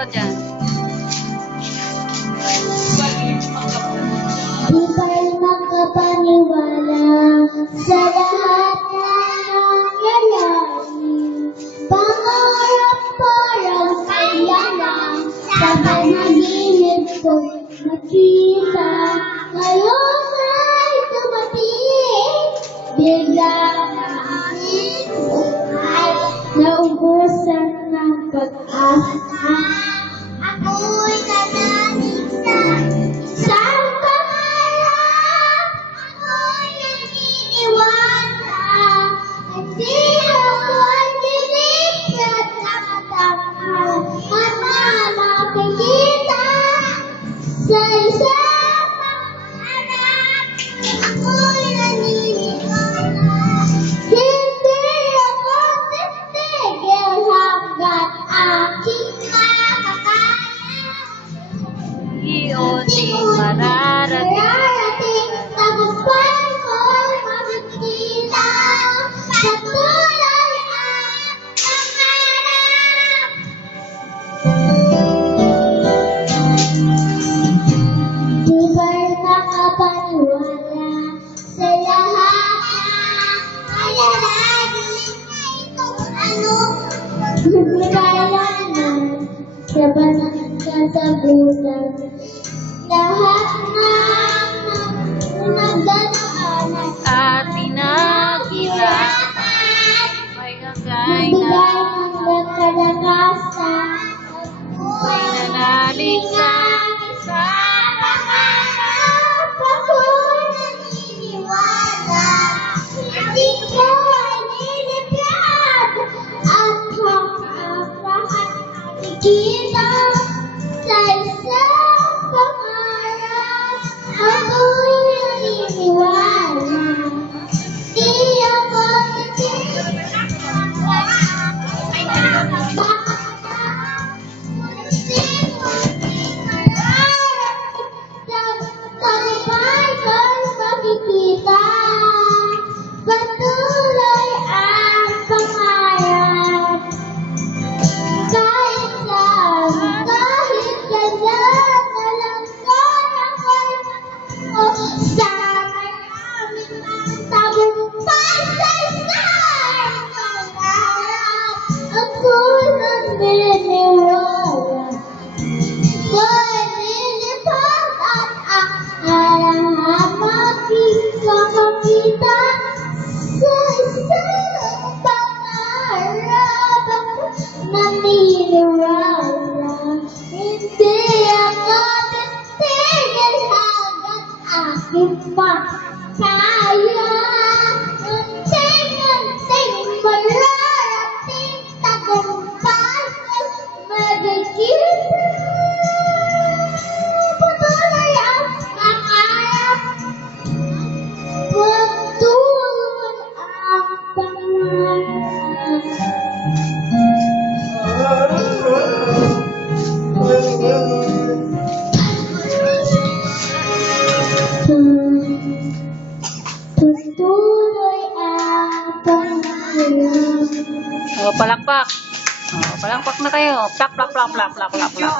kayo dyan. Di ba'y makapaniwala sa lahat na nangyayari? Pangarap parang kailangan sa panaginip ko'y nakita. Ngayon ay dumating, bigla ang aking buhay, naubusan ng pag-asa. Ako'y nananig sa isang pangarap, ako'y naniniwala. Hindi ako'y dinig at nakatakal at makikita sa isang pangarap, ako'y naniniwala. Hindi ako titigil hanggat aking makakaya. Iyon mararating. Mararating, tagumpay ko'y makikita. Patuloy ang pangarap. Di ba'y makapaniwala sa lahat ay lalagin kung ano kailangan sa banang kasagutan. Lahat ng nagdadaanan At pinagirapan. May gagay bigay na ng kalakasan. may nanalig sa isang pangarap. Ako'y naniniwala. Hindi ko ay nilipad. At ang lahat nakikita sa isang pangarap. Ako'y naniniwala. Di ako titigil. Tagumpay ko'y makikita. Patuloy ang pangarap. Kahit saan, kahit kailan, alam ko na ko'y sa maraming mga tagumpay sa isang pangarap. Ako'y naniniwala. Ko'y lilipad at ang makikita sa isang pangarap. Ako'y naniniwala. Hindi ako titigil hanggat aking makaya. Unting-unting mararating, tagumpay ko'y makikita. Patuloy ang pangarap. Patuloy ang pangarap. Patuloy ang pangarap. palakpak. Palakpak na kayo. Plak, plak, plak, plak, plak, plak, plak.